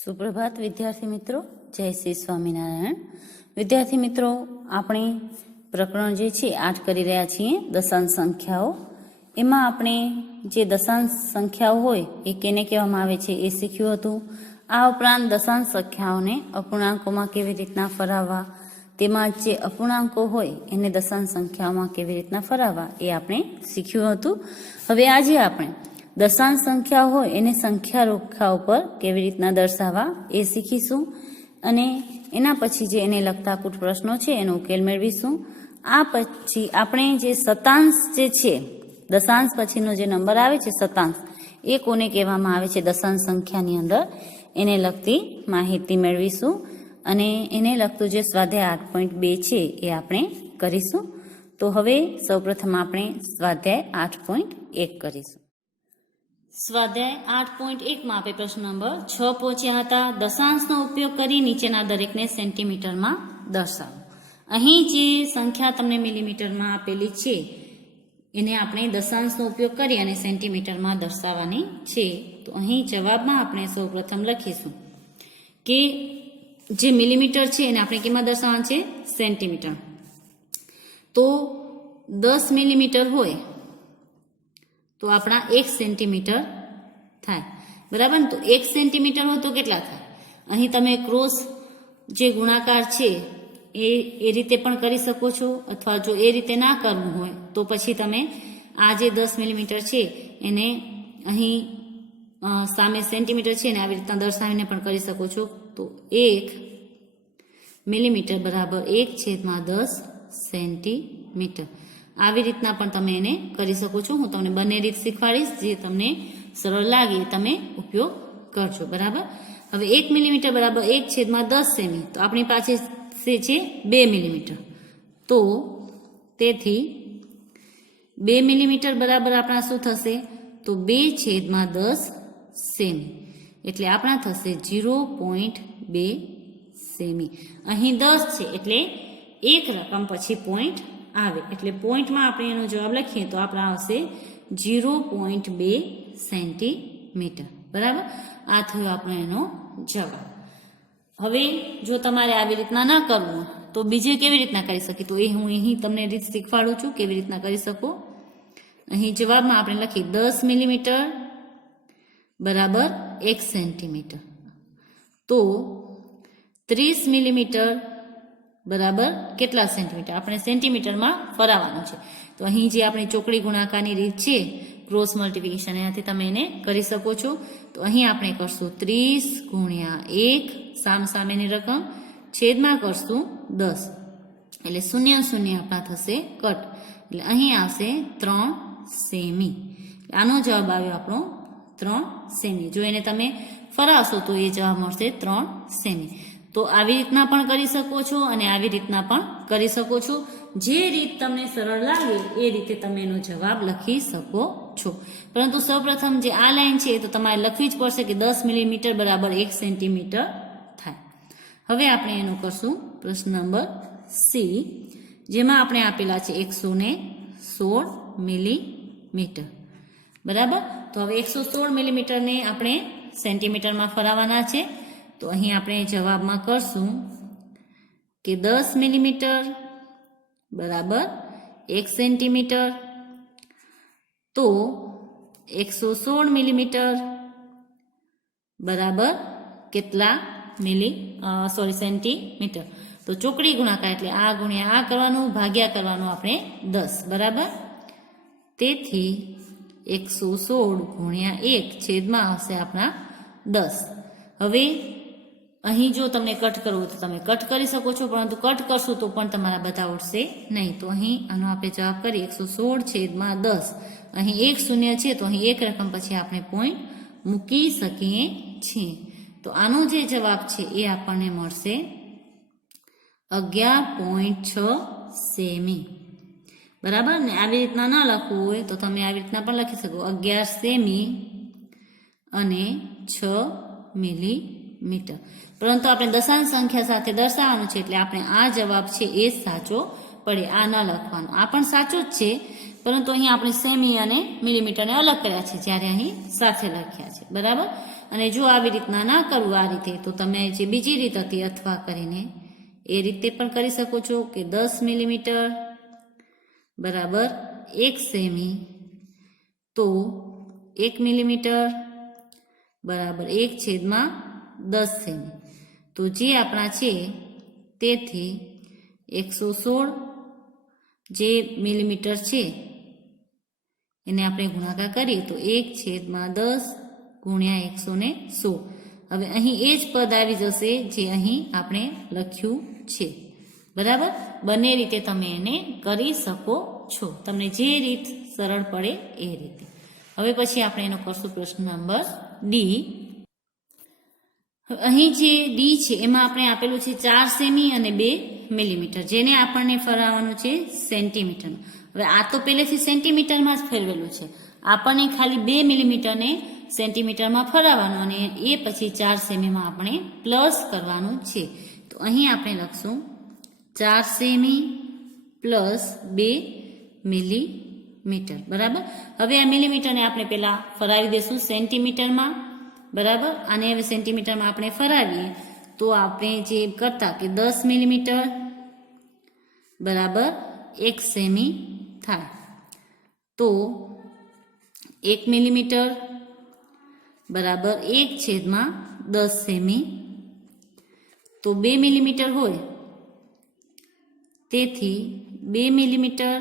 સુપ્રભાત વિદ્યાર્થી મિત્રો, જય શ્રી સ્વામિનારાયણ. વિદ્યાર્થી મિત્રો, આપણે પ્રકરણ જે છે 8 કરી રહ્યા છીએ, દશાંશ સંખ્યાઓ. એમાં આપણે જે દશાંશ સંખ્યાઓ હોય એ કેને કહેવામાં આવે છે એ શીખ્યું હતું. આ ઉપરાંત દશાંશ સંખ્યાઓને અપૂર્ણાંકોમાં કેવી રીતના ફરાવવા, તેમાં જે અપૂર્ણાંકો હોય એને દશાંશ સંખ્યાઓમાં કેવી રીતના ફરાવવા એ આપણે શીખ્યું હતું. હવે આજે આપણે દશાંશ સંખ્યા હોય એને સંખ્યા રેખા ઉપર કેવી રીતના દર્શાવવા એ શીખીશું અને એના પછી જે એને લગતા કુટ પ્રશ્નો છે એનો ઉકેલ મેળવીશું. આ પછી આપણે જે શતાંશ જે છે, દશાંશ પછીનો જે નંબર આવે છે શતાંશ, એ કોને કહેવામાં આવે છે દશાંશ સંખ્યાની અંદર, એને લગતી માહિતી મેળવીશું અને એને લગતું જે સ્વાધ્યાય 8.2 છે એ આપણે કરીશું. તો હવે સૌપ્રથમ આપણે સ્વાધ્યાય 8.1 કરીશું. સ્વાધ્યાય 8.1 માં આપણે પ્રશ્ન નંબર 6 પહોંચ્યા હતા. દશાંશનો ઉપયોગ કરી નીચેના દરેકને સેન્ટીમીટરમાં દર્શાવો. અહીં જે સંખ્યા તમને મિલીમીટરમાં આપેલી છે એને આપણે દશાંશનો ઉપયોગ કરી અને સેન્ટીમીટરમાં દર્શાવવાની છે. તો અહીં જવાબમાં આપણે સૌપ્રથમ લખીશું કે જે મિલીમીટર છે એને આપણે કેમાં દર્શાવવાનું છે? સેન્ટીમીટર. તો 10 મિલીમીટર હોય તો આપણા 1 સેન્ટીમીટર થાય, બરાબર ને? તો 1 સેન્ટીમીટર હોય તો કેટલા થાય? અહીં તમે ક્રોસ જે ગુણાકાર છે એ રીતે પણ કરી શકો છો, અથવા જો એ રીતે ના કરવું હોય તો પછી તમે આ જે 10 મિલીમીટર છે એને અહીં સામે સેન્ટીમીટર છે ને આવી રીતના દર્શાવીને પણ કરી શકો છો. તો 1 મિલીમીટર બરાબર 1/10 સેન્ટીમીટર. આવી રીતના પણ તમે એને કરી શકો છો. હું તમને બંને રીત શીખવાડીશ, જે તમને સરળ લાગે તમે ઉપયોગ કરજો, બરાબર? હવે 1 મિલીમીટર બરાબર 1/10 સેમી, તો આપણી પાસે છે 2 મિલીમીટર. તો તેથી 2 મિલીમીટર બરાબર આપણા શું થશે? તો 2/10 સેમી, એટલે આપણા થશે 0.2 સેમી. અહીં 10 છે એટલે એક રકમ પછી પોઈન્ટ આવે, એટલે પોઈન્ટમાં આપણે એનો જવાબ લખીએ તો આપણા આવશે 0.2 સેન્ટીમીટર, બરાબર? આ થયો આપણો એનો જવાબ. હવે જો તમારે આવી રીતના ના કરવું તો બીજે કેવી રીતના કરી શકીએ? તો એ હું અહીં તમને રીત શીખવાડું છું કેવી રીતના કરી શકો. અહીં જવાબમાં આપણે લખીએ 10 મિલીમીટર બરાબર 1 સેન્ટીમીટર. તો 30 મિલીમીટર બરાબર કેટલા સેન્ટીમીટર? આપણે સેન્ટીમીટરમાં ફરાવવાનું છે. તો અહીં જે આપણે ચોકડી ગુણાકારની રીત છે, ક્રોસ મલ્ટિપ્લિકેશન, એનાથી તમે એને કરી શકો છો. તો અહીં આપણે કરશું 30 ગુણ્યા 1 સામેની રકમ, છેદમાં કરશું 10, એટલે 0 0 આપણા થશે કટ, એટલે અહીં આવશે 3 સેમી. આનો જવાબ આવ્યો આપણો 3 સેમી. જો એને તમે ફરાવશો તો એ જવાબ મળશે 3 સેમી. તો આવી રીતના પણ કરી શકો છો અને આવી રીતના પણ કરી શકો છો. જે રીત તમને સરળ લાગે એ રીતે તમે એનો જવાબ લખી શકો છો. પરંતુ સૌપ્રથમ જે આ લાઈન છે તો તમારે લખવી જ પડશે કે 10 મિલીમીટર બરાબર 1 સેન્ટીમીટર થાય. હવે આપણે એનું કરશું પ્રશ્ન નંબર સી, જેમાં આપણે આપેલા છે 116 મિલીમીટર, બરાબર? તો હવે 116 મિલીમીટરને આપણે સેન્ટીમીટરમાં ફરાવવાના છે. તો અહીં આપણે જવાબમાં કરશું કે 10 મિલીમીટર બરાબર 1 સેન્ટીમીટર. તો 116 મિલીમીટર બરાબર કેટલા સેન્ટીમીટર? તો ચોકડી ગુણાકાર એટલે આ ગુણ્યા આ કરવાનું, ભાગ્યા કરવાનું આપણે 10, બરાબર? તેથી 116 ગુણ્યા 1 છેદમાં આવશે આપણા 10. હવે અહીં જો તમને કટ કરવું તો તમે કટ કરી શકો છો, પરંતુ કટ કરશું તો પણ તમારા બધા ઉડશે નહીં. તો અહીં આનો આપણે જવાબ કરીએ 116/10. અહીં 1 શૂન્ય છે તો અહીં એક રકમ પછી આપણે પોઈન્ટ મૂકી શકીએ છીએ. તો આનો જે જવાબ છે એ આપણને મળશે 11.6 સેમી, બરાબર ને? આવી રીતના ન લખવું હોય તો તમે આવી રીતના પણ લખી શકો 11 સેમી અને 6 મિલીમીટર. પરંતુ આપણે દશાંશ સંખ્યા સાથે દર્શાવવાનું છે એટલે આપણે આ જવાબ છે એ જ સાચો પડે, આ ન લખવાનું. આ પણ સાચું જ છે, પરંતુ અહીં આપણે સેમી અને મિલીમીટરને અલગ કર્યા છે, જ્યારે અહીં સાથે લખ્યા છે, બરાબર? અને જો આવી રીતના ના કરવું આ રીતે, તો તમે જે બીજી રીત હતી અથવા કરીને એ રીતે પણ કરી શકો છો કે 10 મિલીમીટર બરાબર 1 સેમી, તો 1 મિલીમીટર બરાબર 1/10 સેમી. તો જે આપણા છે તેથી 116 જે મિલીમીટર છે એને આપણે ગુણાકાર કરીએ તો 1/10 ગુણ્યા 116. હવે અહીં એ જ પદ આવી જશે જે અહીં આપણે લખ્યું છે. બરાબર, બંને રીતે તમે એને કરી શકો છો, તમને જે રીત સરળ પડે એ રીતે. હવે પછી આપણે એનો કરશું પ્રશ્ન નંબર ડી. અહીં જે ડી છે એમાં આપણે આપેલું છે 4 સેમી અને 2 મિલીમીટર, જેને આપણને ફરાવવાનું છે સેન્ટીમીટરમાં. હવે આ તો પહેલેથી સેન્ટીમીટરમાં જ ફેરવેલું છે, આપણને ખાલી 2 મિલીમીટરને સેન્ટીમીટરમાં ફરાવવાનું અને એ પછી 4 સેમીમાં આપણે પ્લસ કરવાનું છે. તો અહીં આપણે લખશું 4 સેમી પ્લસ 2 મિલીમીટર. બરાબર, હવે આ મિલીમીટરને આપણે પહેલા ફરાવી દઈશું સેન્ટીમીટરમાં. બરાબર, આને હવે સેન્ટીમીટરમાં આપણે ફરાવીએ તો આપણે જે કરતા કે 10 મિલીમીટર બરાબર 1 સેમી થાય. તો 1 મિલીમીટર બરાબર 1/10 સેમી. તો 2 મિલીમીટર હોય તેથી 2 મિલીમીટર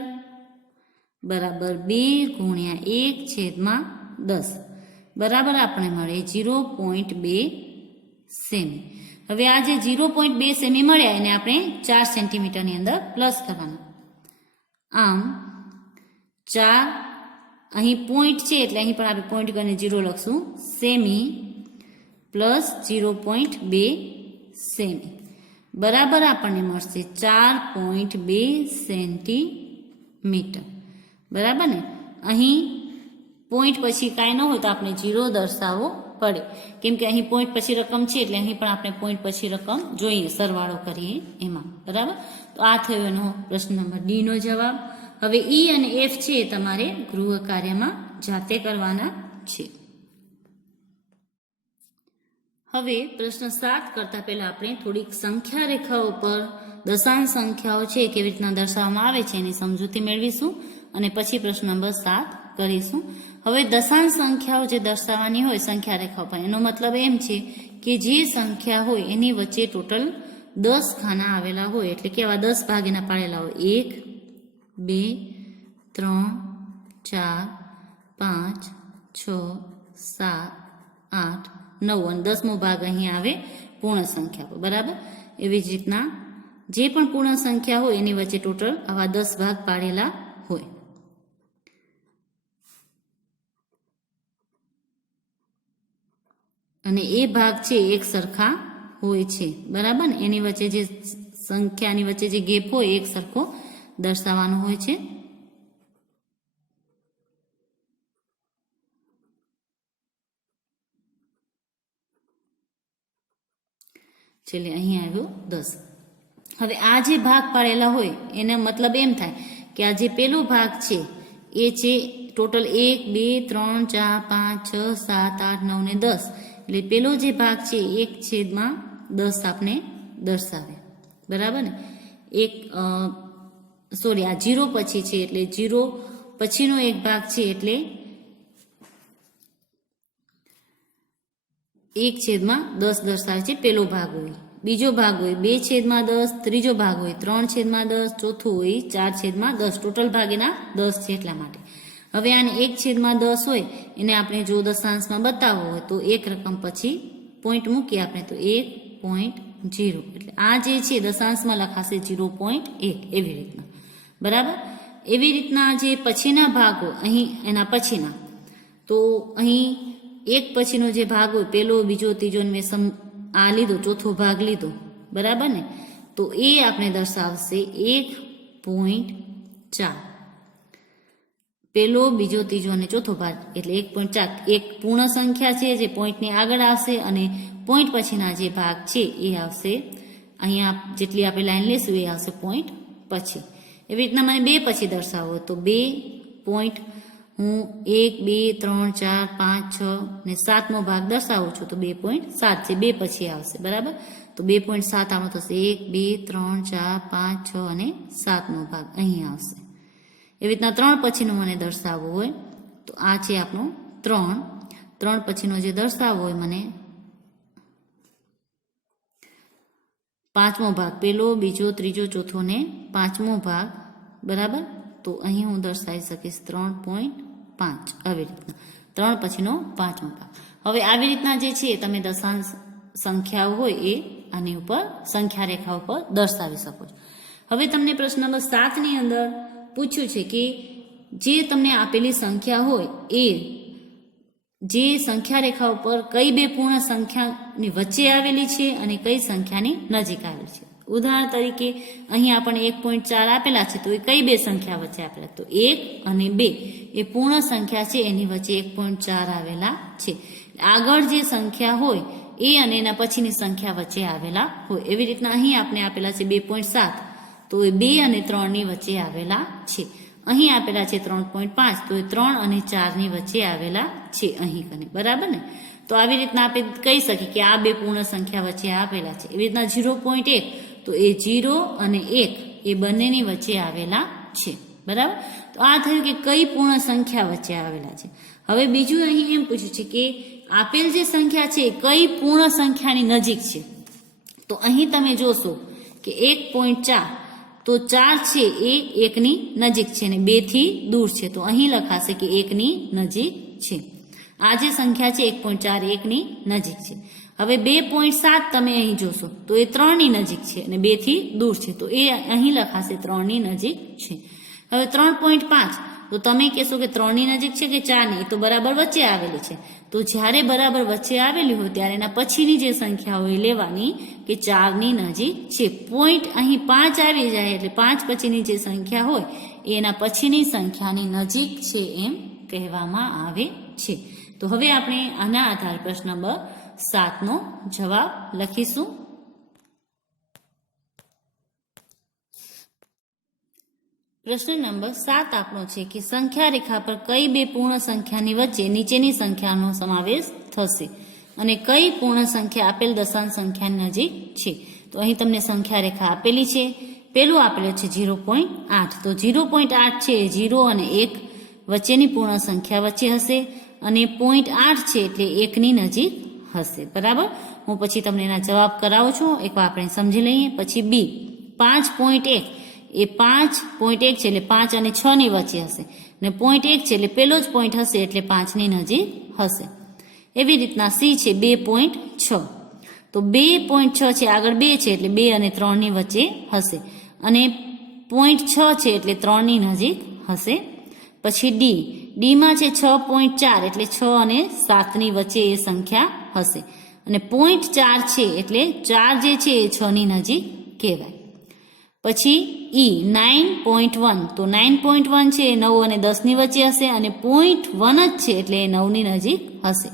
બરાબર 2 ગુણ્યા 1/10 બરાબર આપણે મળે 0.2 સેમી. હવે આ જે 0.2 સેમી મળ્યા એને આપણે 4 સેન્ટીમીટરની અંદર પ્લસ કરવાના. આમ 4 અહીં પોઈન્ટ છે એટલે અહીં પણ આપણે પોઈન્ટ કરીને 0 લખશું, સેમી પ્લસ 0.2 સેમી બરાબર આપણને મળશે 4.2 સેન્ટીમીટર. બરાબર ને, અહીં પોઈન્ટ પછી કાંઈ ન હોય તો આપણે 0 દર્શાવવો પડે, કેમ કે અહીં પોઈન્ટ પછી રકમ છે એટલે અહીં પણ આપણે પોઈન્ટ પછી રકમ જોઈએ, સરવાળો કરીએ એમાં. બરાબર, તો આ થયો એનો પ્રશ્ન નંબર ડી નો જવાબ. હવે ઈ અને એફ છે એ તમારે ગૃહ કાર્યમાં જાતે કરવાના છે. હવે પ્રશ્ન 7 કરતા પહેલા આપણે થોડીક સંખ્યા રેખાઓ પર દશાંશ સંખ્યાઓ છે કેવી રીતના દર્શાવવામાં આવે છે એની સમજૂતી મેળવીશું અને પછી પ્રશ્ન નંબર 7 કરીશું. હવે દશાંશ સંખ્યાઓ જે દર્શાવવાની હોય સંખ્યા રેખાઓ પર, એનો મતલબ એમ છે કે જે સંખ્યા હોય એની વચ્ચે ટોટલ 10 ખાના આવેલા હોય, એટલે કે આવા 10 ભાગ એના પાડેલા હોય. 1 2 3 4 5 6 7 8 9 અને 10મો ભાગ અહીં આવે પૂર્ણ સંખ્યા પર. બરાબર, એવી જ રીતના જે પણ પૂર્ણ સંખ્યા હોય એની વચ્ચે ટોટલ આવા 10 ભાગ પાડેલા હોય. અને એ ભાગ છે એક સરખા હોય છે. બરાબર ને, એની વચ્ચે જે સંખ્યાની વચ્ચે જે ગેપ હોય એક સરખો દર્શાવવાનો હોય છે. છેલ્લે અહીં આવ્યો 10. હવે આ જે ભાગ પાડેલા હોય એનો મતલબ એમ થાય કે આ જે પેલો ભાગ છે એ છે ટોટલ 1 2 3 4 5 6 7 8 9 ને 10, એટલે પેલો જે ભાગ છે 1/10 આપણે દર્શાવે. બરાબર ને, એક સોરી આ 0 પછી છે એટલે 0 પછીનો એક ભાગ છે એટલે 1/10 દર્શાવે છે પેલો ભાગ હોય. બીજો ભાગ હોય 2/10, ત્રીજો ભાગ હોય 3/10, ચોથું હોય 4/10. ટોટલ ભાગ એના 10 છે એટલા માટે. હવે આને 1/10 હોય એને આપણે જો દશાંશમાં બતાવવો હોય તો એક રકમ પછી પોઈન્ટ મૂકીએ આપણે તો 1.0, એટલે આ જે છે દશાંશમાં લખાશે 0.1 એવી રીતના. બરાબર, એવી રીતના જે પછીના ભાગો અહીં એના પછીના, તો અહીં એક પછીનો જે ભાગ હોય પેલો બીજો ત્રીજો મેં આ લીધો ચોથો ભાગ લીધો. બરાબર ને, તો એ આપણે દર્શાવશે 1.4. પેલો બીજો ત્રીજો અને ચોથો ભાગ એટલે 1.4 એક પૂર્ણ સંખ્યા છે જે પોઈન્ટની આગળ આવશે અને પોઈન્ટ પછીના જે ભાગ છે એ આવશે અહીંયા જેટલી આપણે લાઈન લેશું એ આવશે પોઈન્ટ પછી. એવી રીતના મને 2 પછી દર્શાવો તો 2 હું 1 2 3 4 5 6 ને 7મો ભાગ દર્શાવું છું તો 2.7 છે, 2 પછી આવશે, બરાબર. તો 2.7 આપણો થશે 1 2 3 4 5 6 અને 7મો ભાગ અહીં આવશે. એવી રીતના 3 પછીનું મને દર્શાવવું હોય તો આ છે આપણું 3 પછીનો જે દર્શાવવો હોય મને 5મો ભાગ, પહેલો બીજો ત્રીજો ચોથો ને 5મો ભાગ, બરાબર. તો અહીં હું દર્શાવી શકીશ 3.5 આવી રીતના 3 પછીનો 5મો ભાગ. હવે આવી રીતના જે છે તમે દશાંશ સંખ્યાઓ હોય એ આની ઉપર સંખ્યા રેખા ઉપર દર્શાવી શકો છો. હવે તમને પ્રશ્ન નંબર 7ની અંદર પૂછ્યું છે કે જે તમને આપેલી સંખ્યા હોય એ જે સંખ્યા રેખા ઉપર કઈ બે પૂર્ણ સંખ્યાની વચ્ચે આવેલી છે અને કઈ સંખ્યાની નજીક આવેલી છે. ઉદાહરણ તરીકે અહીં આપણને 1.4 આપેલા છે તો એ કઈ બે સંખ્યા વચ્ચે આપેલા, તો 1 અને 2 એ પૂર્ણ સંખ્યા છે એની વચ્ચે 1.4 આવેલા છે. આગળ જે સંખ્યા હોય એ અને એના પછીની સંખ્યા વચ્ચે આવેલા હોય. એવી રીતના અહીં આપણે આપેલા છે 2.7 તો એ 2 અને 3 ની વચ્ચે આવેલા છે. અહીં આપેલા છે 3.5 તો એ 3 અને 4 ની વચ્ચે આવેલા છે અહીં કને, બરાબર ને. તો આવી રીતના આપણે કહી શકીએ કે આ બે પૂર્ણ સંખ્યા વચ્ચે આપેલા છે. એવી રીતના 0.1 તો એ 0 અને 1 એ બંનેની વચ્ચે આવેલા છે, બરાબર. તો આ થયું કે કઈ પૂર્ણ સંખ્યા વચ્ચે આવેલા છે. હવે બીજું અહીં એમ પૂછ્યું છે કે આપેલ જે સંખ્યા છે કઈ પૂર્ણ સંખ્યાની નજીક છે. તો અહીં તમે જોશો કે 1.4 તો 4 છે એ 1 ની નજીક છે અને 2 થી દૂર છે, તો અહીં લખાશે કે 1 ની નજીક છે. આ જે સંખ્યા છે 1.4 1 ની નજીક છે. હવે 2.7 તમે અહીં જોશો તો એ 3 ની નજીક છે અને 2 થી દૂર છે, તો એ અહીં લખાશે 3 ની નજીક છે. હવે 3.5 તો તમે કહેશો કે 3 ની નજીક છે કે 4 ની, એ તો બરાબર વચ્ચે આવેલી છે. તો જ્યારે બરાબર વચ્ચે આવેલી હોય ત્યારે એના પછીની જે સંખ્યા હોય લેવાની કે 4 ની નજીક છે. પોઈન્ટ અહીં 5 આવી જાય એટલે 5 પછીની જે સંખ્યા હોય એ એના પછીની સંખ્યાની નજીક છે એમ કહેવામાં આવે છે. તો હવે આપણે આના આધાર પ્રશ્ન નંબર 7નો જવાબ લખીશું. પ્રશ્ન નંબર 7 આપણો છે કે સંખ્યા રેખા પર કઈ બે પૂર્ણ સંખ્યાની વચ્ચે નીચેની સંખ્યાનો સમાવેશ થશે અને કઈ પૂર્ણ સંખ્યા આપેલ દશાંશ સંખ્યાની નજીક છે. તો અહીં તમને સંખ્યા રેખા આપેલી છે. પેલું આપેલું છે 0.8 તો 0.8 છે 0 અને 1 વચ્ચેની પૂર્ણ સંખ્યા વચ્ચે હશે અને 0.8 છે એટલે 1 ની નજીક હશે, બરાબર. હું પછી તમને એના જવાબ કરાવું છું, એકવાર આપણે સમજી લઈએ. પછી બી 5.1 એ 5.1 છે એટલે 5 અને 6 ની વચ્ચે હશે ને 0.1 છે એટલે પેલો જ પોઈન્ટ હશે એટલે 5 ની નજીક હશે. એવી રીતના સી છે 2.6 તો 2.6 છે આગળ 2 છે એટલે 2 અને 3 ની વચ્ચે હશે અને 0.6 છે એટલે 3 ની નજીક હશે. પછી ડીમાં છે 6.4 એટલે 6 અને 7 ની વચ્ચે એ સંખ્યા હશે અને 0.4 છે એટલે 4 જે છે એ 6 ની નજીક કહેવાય. પછી ઈ 9.1 તો 9.1 છે એ 9 અને 10 ની વચ્ચે હશે અને 0.1 જ છે એટલે એ 9 ની નજીક હશે.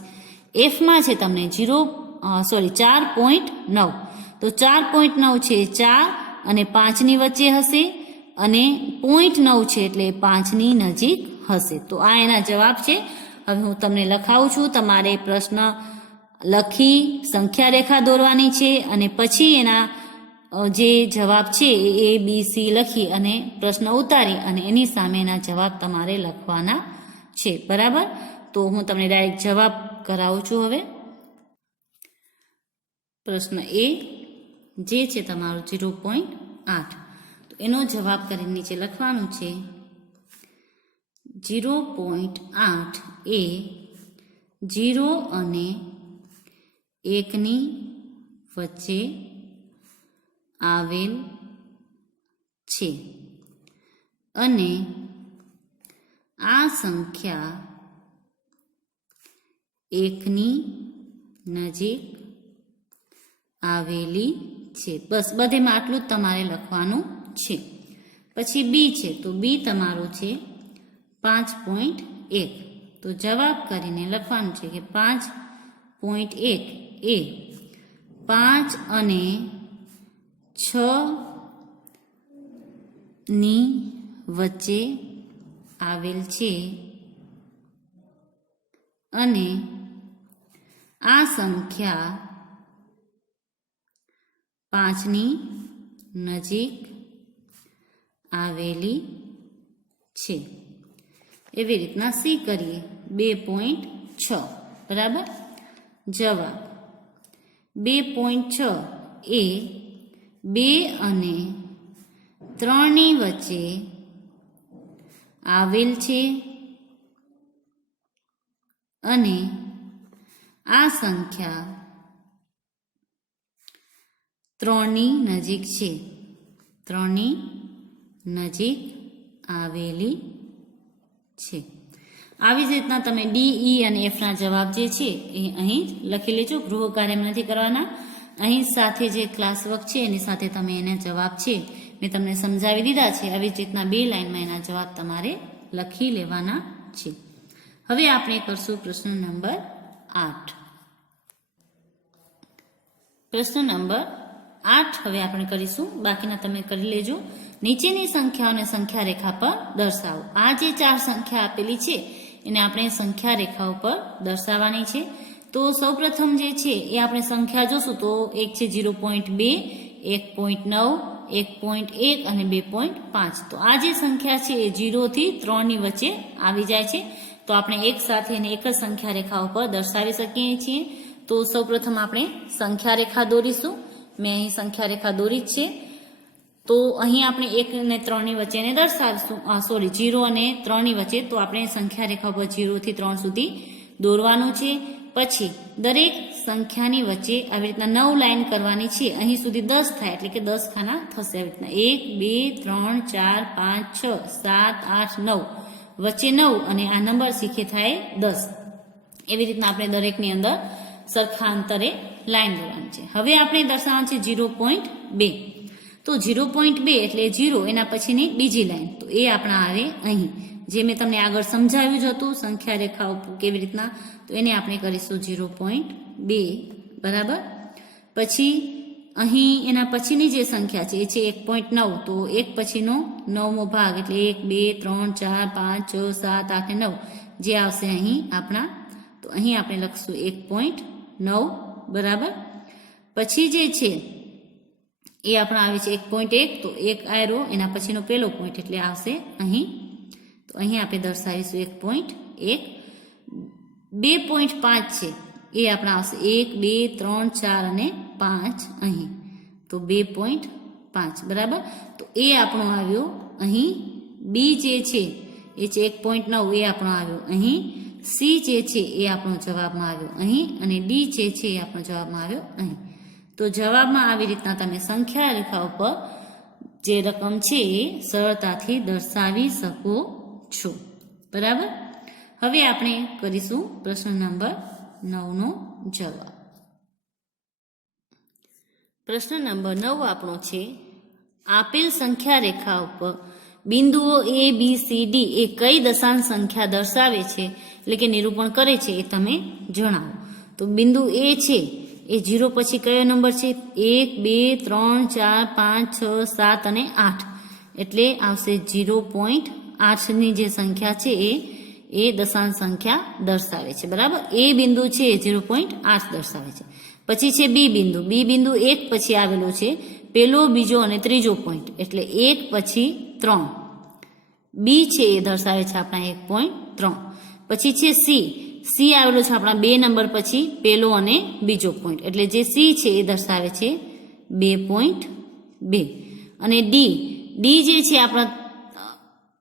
એફમાં છે તમને 4.9 તો 4.9 છે 4 અને 5 ની વચ્ચે હશે અને 0.9 છે એટલે 5 ની નજીક હશે. તો આ એના જવાબ છે. હવે હું તમને લખાવું છું, તમારે પ્રશ્ન લખી સંખ્યા રેખા દોરવાની છે અને પછી એના જે જવાબ છે એ બી સી લખી અને પ્રશ્ન ઉતારી અને એની સામેના જવાબ તમારે લખવાના છે, બરાબર. તો હું તમને ડાયરેક્ટ જવાબ કરાવું છું. હવે પ્રશ્ન એ જે છે તમારું 0.8 તો એનો જવાબ કરીને નીચે લખવાનું છે 0.8 એ 0 અને 1 ની વચ્ચે આવેલ છે અને આ સંખ્યા 1 ની નજીક આવેલી છે. બસ બધેમાં આટલું જ તમારે લખવાનું છે. પછી બી છે તો બી તમારો છે 5.1 તો જવાબ કરીને લખવાનું છે કે 5.1 એ 5 અને 6 ની વચ્ચે આવેલ છે અને આ સંખ્યા 5ની નજીક આવેલી છે. એવી રીતના સી કરીએ 2.6 બરાબર. જવાબ 2.6 એ 2 અને 3ની વચ્ચે આવેલ છે અને આ સંખ્યા 3ની નજીક છે. 3ની નજીક આવેલી છે. આવી જ રીતના તમે ડી, ઈ અને એફના જવાબ જે છે એ અહીં લખી લેજો. ગૃહ કાર્ય નથી કરવાના. અહીં સાથે જે ક્લાસ વર્ક છે એની સાથે તમે એના જવાબ છે મેં તમને સમજાવી દીધા છે. આવી જ રીતના 2 લાઈનમાં એના જવાબ તમારે લખી લેવાના છે. હવે આપણે કરશું પ્રશ્ન નંબર 8. પ્રશ્ન નંબર 8 હવે આપણે કરીશું. બાકીના તમે કરી લેજો. નીચેની સંખ્યાઓને સંખ્યા રેખા પર દર્શાવો. આ જે 4 સંખ્યા આપેલી છે એને આપણે સંખ્યા રેખા ઉપર દર્શાવવાની છે. તો સૌપ્રથમ જે છે એ આપણે સંખ્યા જોશું તો એક છે 0.2, 1.9, 1.1 અને 2.5. તો આ જે સંખ્યા છે એ 0 થી 3 ની વચ્ચે આવી જાય છે. તો આપણે એક સાથે એને એક જ સંખ્યા રેખા ઉપર દર્શાવી શકીએ છીએ. તો સૌપ્રથમ આપણે સંખ્યા રેખા દોરીશું. મેં અહીં સંખ્યા રેખા દોરી જ છે. તો અહીં આપણે 1 અને 3 ની વચ્ચે એને દર્શાવીશું. 0 અને 3 ની વચ્ચે. તો આપણે સંખ્યા રેખા ઉપર 0 થી 3 સુધી દોરવાનું છે. પછી દરેક સંખ્યાની વચ્ચે આવી રીતના 9 લાઈન કરવાની છે. અહીં સુધી 10 થાય એટલે કે 10 ખાના થશે. આવી રીતના 1, 2, 3, 4, 5, 6, 7, 8, 9 વચ્ચે 9 અને આ નંબર શીખે થાય 10. એવી રીતના આપણે દરેકની અંદર સરખા અંતરે લાઈન દોરવાની છે. હવે આપણે દર્શાવવાનું છે 0.2. તો 0.2 એટલે 0 એના પછીની બીજી લાઈન. તો એ આપણા આવે અહીં. જે મેં તમને આગળ સમજાવ્યું જ હતું સંખ્યા રેખા ઉપર કેવી રીતના. તો એને આપણે કરીશું 0.2 બરાબર. પછી અહીં એના પછીની જે સંખ્યા છે એ છે 1.9. તો 1 પછીનો 9મો ભાગ એટલે 1, 2, 3, 4, 5, 6, 7, 8 અને 9 જે આવશે અહીં આપણા. તો અહીં આપણે લખશું 1.9 બરાબર. પછી જે છે એ આપણા આવે છે 1.1. તો 1 આયરો એના પછીનો પહેલો પોઈન્ટ એટલે આવશે અહીં. તો અહીં આપણે દર્શાવીશું 1.1. 2.5 છે એ આપણા આવશે 1, 2, 3, 4 અને 5 અહીં. તો 2.5 બરાબર. તો એ આપણો આવ્યો અહીં. બી જે છે એ છે 1.9 એ આપણો આવ્યો અહીં. સી જે છે એ આપણો જવાબમાં આવ્યો અહીં. અને ડી જે છે એ આપણો જવાબમાં આવ્યો અહીં. તો જવાબમાં આવી રીતના તમે સંખ્યા રેખા ઉપર જે રકમ છે એ સરળતાથી દર્શાવી શકો છો બરાબર. હવે આપણે કરીશું પ્રશ્ન નંબર 9 નો જવાબ. પ્રશ્ન નંબર 9 આપણો છે આપેલ સંખ્યા રેખા ઉપર બિંદુઓ A, B, C, D એ કઈ દશાંશ સંખ્યા દર્શાવે છે એટલે કે નિરૂપણ કરે છે એ તમે જણાવો. તો બિંદુ A છે એ 0 પછી કયો નંબર છે 1, 2, 3, 4, 5, 6, 7 અને 8 એટલે આવશે 0.8 ની જે સંખ્યા છે એ દશાંશ સંખ્યા દર્શાવે છે બરાબર. એ બિંદુ છે 0.8 દર્શાવે છે. પછી છે બી બિંદુ. બી બિંદુ 1 પછી આવેલો છે પેલો, બીજો અને ત્રીજો પોઈન્ટ એટલે 1 પછી 3. બી છે એ દર્શાવે છે આપણા 1.3. પછી છે સી આવેલો છે આપણા 2 નંબર પછી પેલો અને બીજો પોઈન્ટ એટલે જે સી છે એ દર્શાવે છે 2.2. અને ડી જે છે આપણા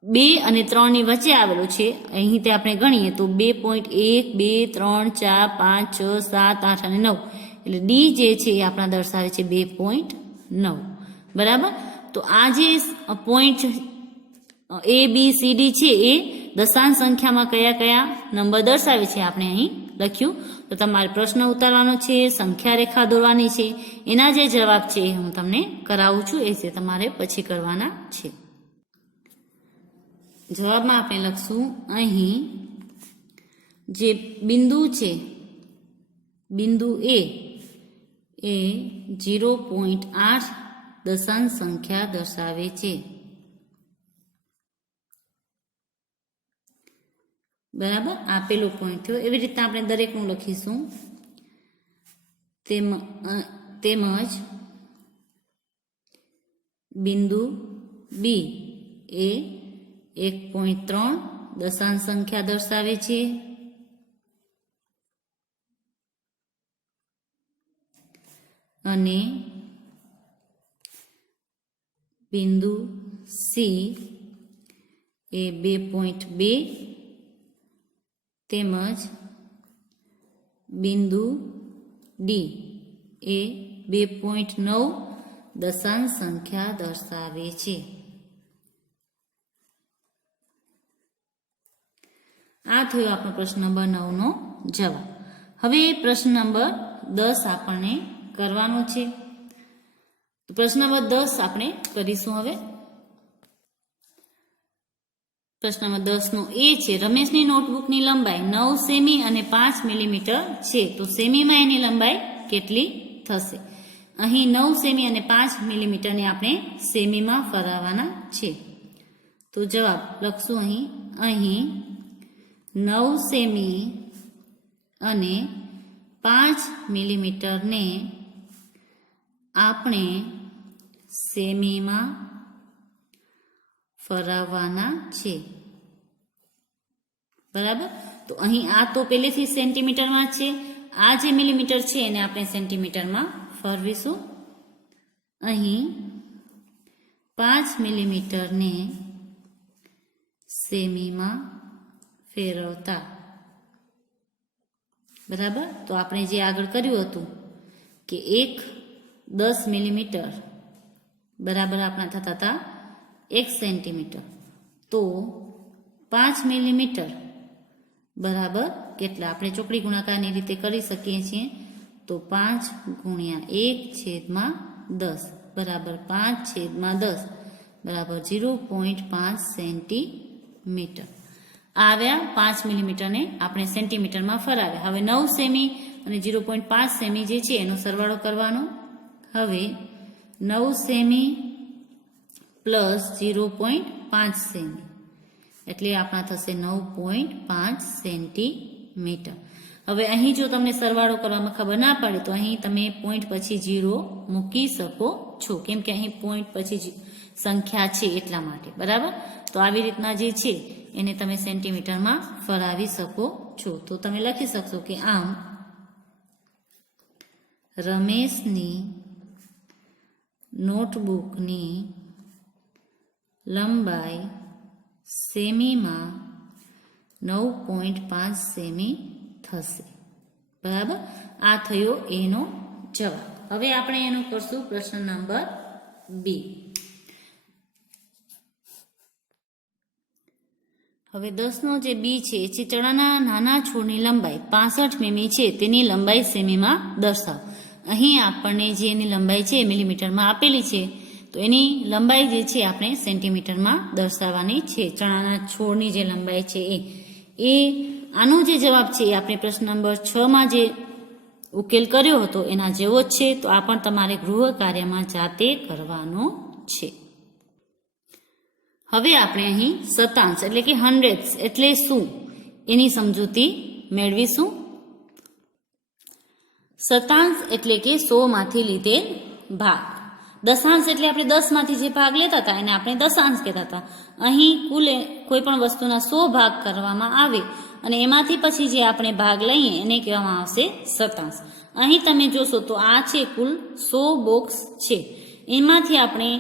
2 અને 3 ની વચ્ચે આવેલો છે. અહીં તે આપણે ગણીએ તો 2.1, 2, 3, 4, 5, 6, 7, 8 અને 9 એટલે ડી જે છે એ આપણા દર્શાવે છે 2.9 બરાબર. તો આ જે point A, B, C, D છે એ દશાંશ સંખ્યામાં કયા કયા નંબર દર્શાવે છે આપણે અહીં લખ્યું. તો તમારે પ્રશ્ન ઉતારવાનો છે, સંખ્યા રેખા દોરવાની છે. એના જે જવાબ છે એ હું તમને કરાવું છું. એ છે તમારે પછી કરવાના છે. જવાબમાં આપણે લખશું અહીં જે બિંદુ છે બિંદુ A એ 0.8 દશાંશ સંખ્યા દર્શાવે છે. બરાબર, આ પેલો પોઈન્ટ થયો. એવી રીતના આપણે દરેકનું લખીશું. તેમજ બિંદુ બી એ 1.3 દશાંશ સંખ્યા દર્શાવે છે અને બિંદુ સી એ 2.2 તેમજ બિંદુ ડી એ 2.9 દશાંશ સંખ્યા દર્શાવે છે. આ થયો આપણો પ્રશ્ન નંબર 9 નો જવાબ. હવે પ્રશ્ન નંબર 10 આપણને કરવાનો છે. પ્રશ્ન નંબર 10 આપણે કરીશું. હવે પ્રશ્ન નંબર 10 નો એ છે, રમેશની નોટબુકની લંબાઈ 9 સેમી અને 5 મિલીમીટર છે, તો સેમીમાં એની લંબાઈ કેટલી થશે? અહીં 9 સેમી અને 5 મિલીમીટરને આપણે સેમીમાં ફરાવવાના છે. તો જવાબ લખશું અહીં 9 સેમી અને 5 મિલીમીટરને આપણે સેમીમાં ફરાવવાના છે. બરાબર, તો અહીં આ તો પહેલેથી સેન્ટીમીટરમાં છે, આ જે મિલીમીટર છે એને આપણે સેન્ટીમીટરમાં ફરવીશું. અહીં 5 મિલીમીટરને સેમીમાં ફેરવતા. બરાબર, તો આપણે જે આગળ કર્યું હતું કે 10 મિલીમીટર બરાબર આપણા થતા હતા 1 સેન્ટીમીટર, તો 5 મિલીમીટર બરાબર કેટલા? આપણે ચોકડી ગુણાકારની રીતે કરી શકીએ છીએ. તો 5 ગુણ્યા 1/10 બરાબર 5/10 બરાબર 0.5 સેન્ટીમીટર. આવ્યા 5 મિલીમીટરને આપણે સેન્ટીમીટરમાં ફરાવ્યા. હવે 9 સેમી અને 0.5 સેમી જે છે એનો સરવાળો કરવાનો. હવે 9 સેમી પ્લસ 0.5 સેમી એટલે આપણા થશે 9.5 સેન્ટીમીટર. હવે અહીં જો તમને સરવાળો કરવામાં ખબર ના પડે તો અહીં તમે પોઈન્ટ પછી 0 મૂકી શકો છો, કેમ કે અહીં પોઈન્ટ પછી સંખ્યા છે એટલા માટે. બરાબર, તો આવી રીતના જે છે એને તમે સેન્ટીમીટરમાં ફરાવી શકો છો. તો તમે લખી શકશો કે આમ રમેશની નોટબુકની લંબાઈ સેમીમાં 9.5 સેમી થશે. બરાબર, આ થયો એનો જવાબ. હવે આપણે એનો કરશું પ્રશ્ન નંબર 2. હવે 10 નો જે બી છે, ચણાના નાના છોડની લંબાઈ 65 મીમી છે, તેની લંબાઈ સેમીમાં દર્શાવો. અહીં આપણને જે એની લંબાઈ છે મિલીમીટરમાં આપેલી છે, તો એની લંબાઈ જે છે આપણે સેન્ટીમીટરમાં દર્શાવવાની છે. ચણાના છોડની જે લંબાઈ છે એ આનો જે જવાબ છે એ આપણે પ્રશ્ન નંબર 6માં જે ઉકેલ કર્યો હતો એના જેવો જ છે. તો આ પણ તમારે ગૃહ કાર્યમાં જાતે કરવાનો છે. હવે આપણે અહીં શતાંશ એટલે કે હંડ્રેડ્સ એટલે શું એની સમજૂતી મેળવીશું. શતાંશ એટલે કે 100 માંથી લીધેલ ભાગ. દશાંશ એટલે આપણે 10 માંથી જે ભાગ લેતા હતા એને આપણે દશાંશ કહેતા હતા. અહીં કુલ કોઈ પણ વસ્તુના 100 ભાગ કરવામાં આવે અને એમાંથી પછી જે આપણે ભાગ લઈએ એને કહેવામાં આવશે શતાંશ. અહીં તમે જોશો તો આ છે કુલ 100 બોક્સ છે, એમાંથી આપણે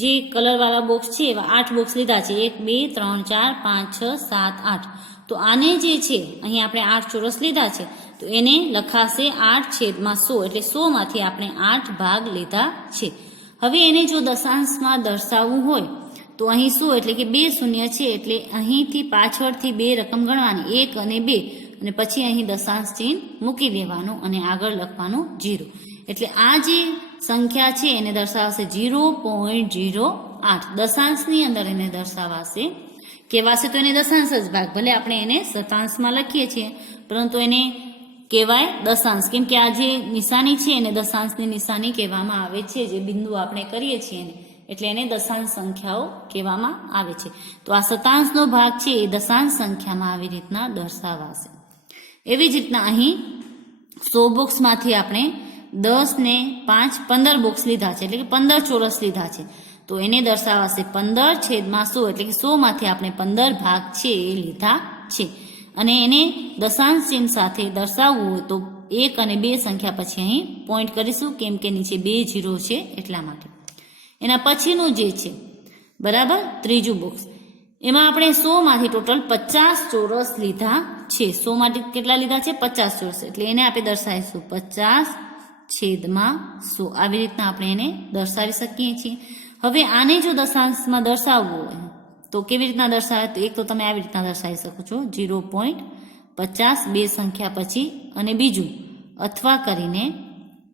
જે કલરવાળા બોક્સ છે એવા 8 બોક્સ લીધા છે. 1 2 3 4 5 6 7 8. તો આને જે છે અહીં આપણે 8 ચોરસ લીધા છે, તો એને લખાશે 8/100 એટલે 100 માંથી આપણે 8 ભાગ લીધા છે. હવે એને જો દશાંશમાં દર્શાવવું હોય તો અહીં 100 એટલે કે 2 શૂન્ય છે, એટલે અહીંથી પાછળથી 2 રકમ ગણવાની 1 અને 2, અને પછી અહીં દશાંશ ચિહ્ન મૂકી દેવાનું અને આગળ લખવાનું 0. એટલે આ જે સંખ્યા છે એને દર્શાવશે 0.08. દશાંશની અંદર એને દર્શાવાશે, કહેવાશે તો એને દશાંશ જ ભાગ, ભલે આપણે એને શતાંશમાં લખીએ છીએ પરંતુ એને કહેવાય દશાંશ, કેમ કે આ જે નિશાની છે એને દશાંશની નિશાની કહેવામાં આવે છે. જે બિંદુ આપણે કરીએ છીએ એટલે એને દશાંશ સંખ્યાઓ કહેવામાં આવે છે. તો આ શતાંશનો ભાગ છે એ દશાંશ સંખ્યામાં આવી રીતના દર્શાવાશે. એવી જ રીતના અહીં 100 બોક્સમાંથી આપણે 10 ને 5 15 બોક્સ લીધા છે, એટલે કે 15 ચોરસ લીધા છે. તો એને દર્શાવાશે 15/100, એટલે કે 100 માંથી આપણે 15 ભાગ છે એ લીધા છે. અને એને દશાંશ ચિહ્ન સાથે દર્શાવવું હોય તો 1 અને 2 સંખ્યા પછી અહીં પોઈન્ટ કરીશું, કેમ કે નીચે 2 0 છે એટલા માટે. એના પછીનું જે છે બરાબર ત્રીજું બોક્સ, એમાં આપણે 100 માંથી ટોટલ 50 ચોરસ લીધા છે. 100 માંથી કેટલા લીધા છે? 50 ચોરસ, એટલે એને આપણે દર્શાવીશું 50/100. આવી રીતના આપણે એને દર્શાવી શકીએ છીએ. હવે આને જો દશાંશમાં દર્શાવવું હોય તો કેવી રીતના દર્શાવે? તો એક તો તમે આવી રીતના દર્શાવી શકો છો 0.50 બે સંખ્યા પછી, અને બીજું અથવા કરીને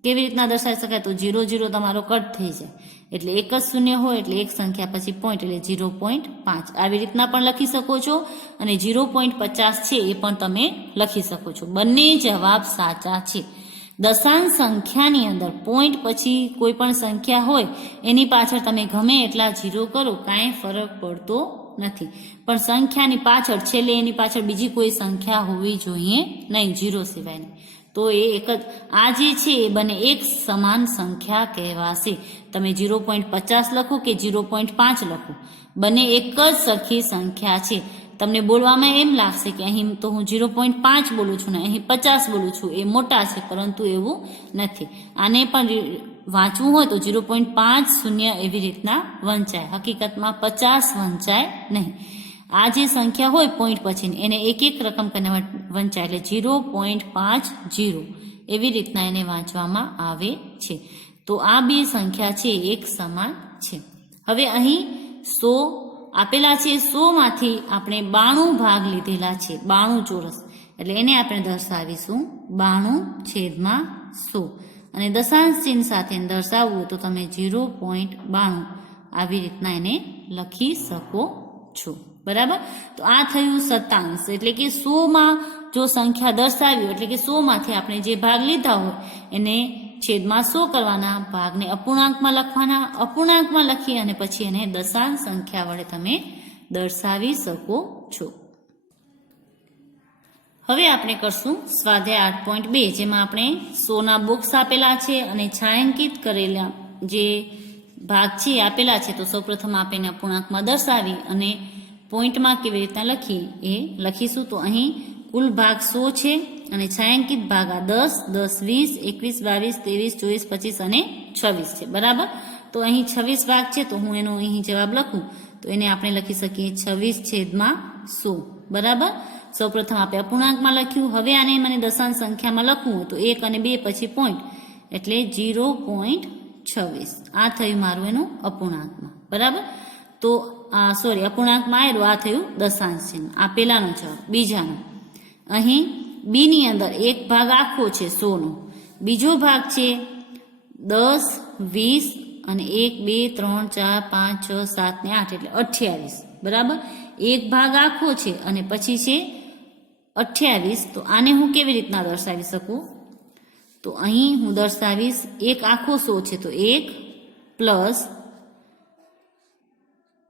કેવી રીતના દર્શાવી શકાય? તો 0 0 તમારો કટ થઈ જાય, એટલે એક જ શૂન્ય હોય એટલે એક સંખ્યા પછી પોઈન્ટ, એટલે 0.5 આવી રીતના પણ લખી શકો છો. અને 0.50 છે એ પણ તમે લખી શકો છો. બંને જવાબ સાચા છે. દશાંશ સંખ્યાની અંદર પોઈન્ટ પછી કોઈ પણ સંખ્યા હોય એની પાછળ તમે ગમે એટલા 0 કરો, કાંઈ ફરક પડતો નથી. પણ સંખ્યાની પાછળ છેલ્લે એની પાછળ બીજી કોઈ સંખ્યા હોવી જોઈએ નહીં, 0 સિવાયની. તો એ એક જ આ જે છે એ બંને એક સમાન સંખ્યા કહેવાશે. તમે 0.50 લખો કે 0.5 લખો, બંને એક જ સરખી સંખ્યા છે. તમને બોલવામાં એમ લાગશે કે અહીં તો હું 0.5 બોલું છું ને અહીં 50 બોલું છું, એ મોટા છે, પરંતુ એવું નથી. આને પણ વાંચવું હોય તો 0.50 એવી રીતના વંચાય, હકીકતમાં 50 વંચાય નહીં. આ જે સંખ્યા હોય પોઈન્ટ પછીની એને એક એક રકમ કરીને વંચાય, એટલે 0.50 એવી રીતના એને વાંચવામાં આવે છે. તો આ બે સંખ્યા છે એક સમાન છે. હવે અહીં 100 આપેલા છે, 100 માંથી આપણે 92 ભાગ લીધેલા છે, 92 ચોરસ, એટલે એને આપણે દર્શાવીશું 92/100. અને દશાંશ ચિહ્ન સાથે દર્શાવવું તો તમે 0.92 આવી રીતના એને લખી શકો છો. બરાબર. તો આ થયું શતાંશ, એટલે કે 100માં જો સંખ્યા દર્શાવી એટલે કે 100 માંથી આપણે જે ભાગ લીધા હોય એને છેદમાં 100 કરવાના, ભાગને અપૂર્ણાંકમાં લખવાના, અપૂર્ણાંકમાં લખી અને પછી એને દશાંશ સંખ્યા વડે તમે દર્શાવી શકો છો. હવે આપણે કરશું સ્વાધ્યાય 8.2, જેમાં આપણે 100ના બોક્સ આપેલા છે અને છાંયાંકિત કરેલા જે ભાગ છે આપેલા છે. તો સૌપ્રથમ આપણે અપૂર્ણાંકમાં દર્શાવી અને પોઈન્ટમાં કેવી રીતના લખી એ લખીશું. તો અહીં કુલ ભાગ 100 છે અને છાંયાંકિત ભાગ આ 10, 10, 20, 21, 22, 23, 24, 25 અને 26 છે. બરાબર. તો અહીં 26 ભાગ છે, તો હું એનો અહીં જવાબ લખું તો એને આપણે લખી શકીએ 26/100. બરાબર. સૌપ્રથમ આપણે અપૂર્ણાંકમાં લખ્યું. હવે આને મને દશાંશ સંખ્યામાં લખવું હોય તો 1 અને 2 પછી પોઈન્ટ, એટલે 0.26. આ થયું મારું એનું અપૂર્ણાંકમાં. બરાબર. તો અપૂર્ણાંકમાં આવેલું આ થયું દશાંશ ચિહ્ન. આ પેલાનો જવાબ. બીજાનો અહીં બી ની અંદર એક ભાગ આખો છે 100 નો, બીજો ભાગ છે 10, 20 અને 1, 2, 3, 4, 5, 6, 7 ને 8 એટલે 28. બરાબર. એક ભાગ આખો છે અને પછી છે 28. તો આને હું કેવી રીતના દર્શાવી શકું? તો અહીં હું દર્શાવીશ એક આખો 100 છે તો 1 પ્લસ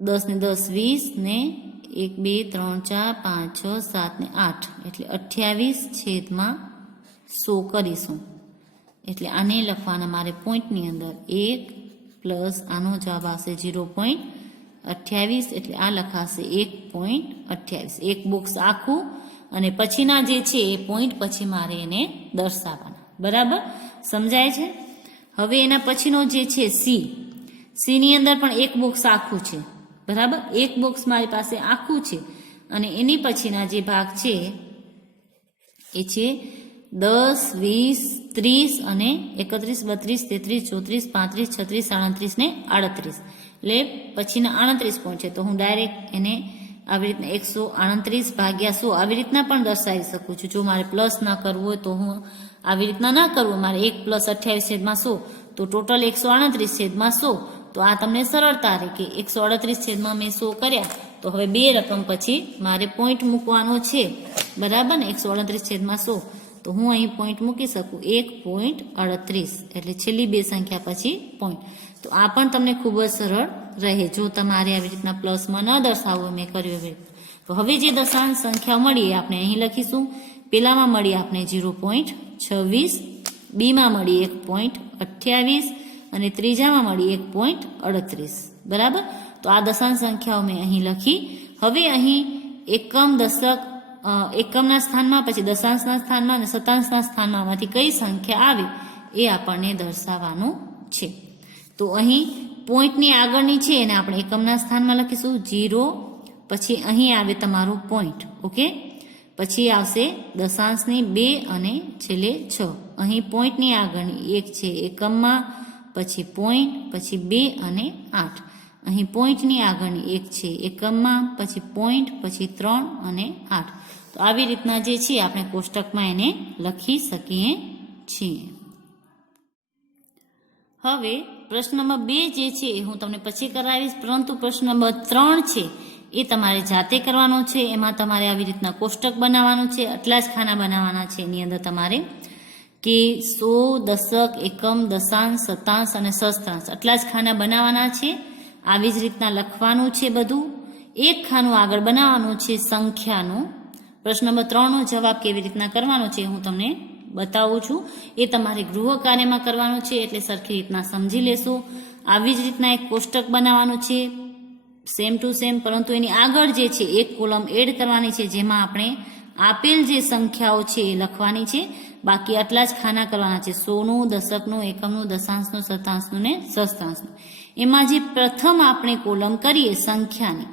10 ને 10 20 ને 1, 2, 3, 4, 5, 6, 7 ને 8 એટલે 28/100 કરીશું. એટલે આને લખવાના મારે પોઈન્ટની અંદર 1 પ્લસ આનો જવાબ આવશે 0.28, એટલે આ લખાશે 1.28. એક બોક્સ આખું અને પછીના જે છે એ પોઈન્ટ પછી મારે એને દર્શાવવાના. બરાબર. સમજાય છે? હવે એના પછીનો જે છે સી ની અંદર પણ એક બોક્સ આખું છે. બરાબર. એક બોક્સ મારી પાસે આખું છે અને એની પછીના જે ભાગ છે એ છે 10, 20, 30 અને 31, 32, 33, 34, 35, 36, 37 ને 38. એટલે પછીના 38 પોઈન્ટ છે. તો હું ડાયરેક્ટ એને આવી રીતના 138/100 આવી રીતના પણ દર્શાવી શકું છું. જો મારે પ્લસ ના કરવું હોય તો હું આવી રીતના ના કરવું, મારે 1 + 28/100 તો ટોટલ 138/100. તો આ તમને સરળતા રહે કે 138/100 કર્યા તો હવે બે રકમ પછી મારે પોઈન્ટ મૂકવાનો છે. બરાબર ને. 138/100 તો હું અહીં પોઈન્ટ મૂકી શકું 1.38 એટલે છેલ્લી બે સંખ્યા પછી પોઈન્ટ. તો આ પણ તમને ખૂબ જ સરળ રહે જો તમારે આવી રીતના પ્લસમાં ન દર્શાવવું મેં કર્યું એવી રીતે. તો હવે જે દશાંશ સંખ્યા મળી એ આપણે અહીં લખીશું. પેલામાં મળી આપણે 0.26, બીમાં મળી 1.28 અને ત્રીજામાં મળી 1.38. બરાબર. તો આ દશાંશ સંખ્યાઓ મેં અહીં લખી. હવે અહીં એકમ, દશક, એકમના સ્થાનમાં, પછી દશાંશના સ્થાનમાં અને શતાંશના સ્થાનમાંથી કઈ સંખ્યા આવે એ આપણને દર્શાવવાનું છે. તો અહીં પોઈન્ટની આગળની છે એને આપણે એકમના સ્થાનમાં લખીશું 0, પછી અહીં આવે તમારો પોઈન્ટ. ઓકે, પછી આવશે દશાંશની 2 અને છેલ્લે 6. અહીં પોઈન્ટની આગળની 1 છે એકમમાં, પછી પોઈન્ટ, પછી 2 અને 8. અહીં પોઈન્ટની આગળની 1 છે એકમમાં, પછી પોઈન્ટ, પછી 3 અને 8. તો આવી રીતના જે છે આપણે કોષ્ટકમાં એને લખી શકીએ છીએ. હવે પ્રશ્ન નંબર 2 જે છે એ હું તમને પછી કરાવીશ, પરંતુ પ્રશ્ન નંબર 3 છે એ તમારે જાતે કરવાનો છે. એમાં તમારે આવી રીતના કોષ્ટક બનાવવાનું છે, આટલા જ ખાના બનાવવાના છે. એની અંદર તમારે કે 100, દશક, એકમ, દશાંશ, શતાંશ અને સહસ્ત્રાંશ આટલા જ ખાના બનાવવાના છે. આવી જ રીતના લખવાનું છે બધું. એક ખાનું આગળ બનાવવાનું છે સંખ્યાનું. પ્રશ્ન નંબર 3નો જવાબ કેવી રીતના કરવાનો છે હું તમને બતાવું છું. એ તમારે ગૃહ કાર્યમાં કરવાનું છે, એટલે સરખી રીતના સમજી લેશો. આવી જ રીતના એક કોષ્ટક બનાવવાનું છે સેમ ટુ સેમ, પરંતુ એની આગળ જે છે એક કોલમ એડ કરવાની છે, જેમાં આપણે આપેલ જે સંખ્યાઓ છે એ લખવાની છે. બાકી આટલા જ ખાના કરવાના છે, 100નું, દશકનું, એકમનું, દશાંશનું, શતાંશનું ને સહસ્ત્રાંશનું. એમાં જે પ્રથમ આપણે કોલમ કરીએ સંખ્યાની,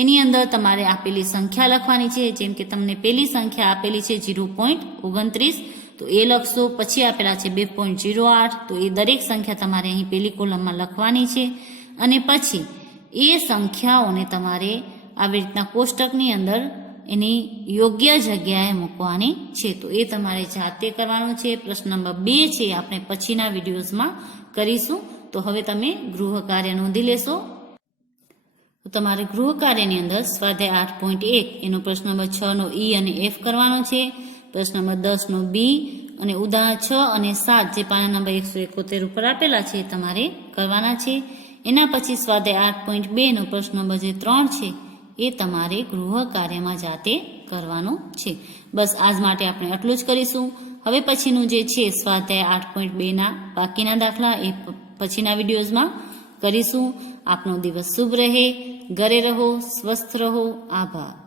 એની અંદર તમારે આપેલી સંખ્યા લખવાની છે. જેમ કે તમને પેલી સંખ્યા આપેલી છે 0.29, તો એ લખશો. પછી આપેલા છે 2.08, તો એ દરેક સંખ્યા તમારે અહીં પેલી કોલમમાં લખવાની છે. અને પછી એ સંખ્યાઓને તમારે આવી રીતના કોષ્ટકની અંદર એની યોગ્ય જગ્યાએ મૂકવાની છે. તો એ તમારે જાતે કરવાનું છે. પ્રશ્ન નંબર 2 છે આપણે પછીના વિડીયોઝમાં કરીશું. તો હવે તમે ગૃહ કાર્ય નોંધી લેશો. તો તમારે ગૃહ કાર્યની અંદર સ્વાધ્યાય 8.1 એનો પ્રશ્ન નંબર 6 નો E અને F કરવાનો છે. પ્રશ્ન નંબર 10 નો B અને ઉદાહરણ 6 અને 7 જે પાના નંબર 171 ઉપર આપેલા છે એ તમારે કરવાના છે. એના પછી સ્વાધ્યાય 8.2 નો પ્રશ્ન નંબર જે 3 છે એ તમારે ગૃહ કાર્યમાં જાતે કરવાનું છે. બસ આજ માટે આપણે આટલું જ કરીશું. હવે પછીનું જે છે સ્વાધ્યાય 8.2 ના બાકીના દાખલા એ પછીના વિડીયોઝમાં કરીશું. આપનો દિવસ શુભ રહે. ઘરે રહો, સ્વસ્થ રહો. આભાર.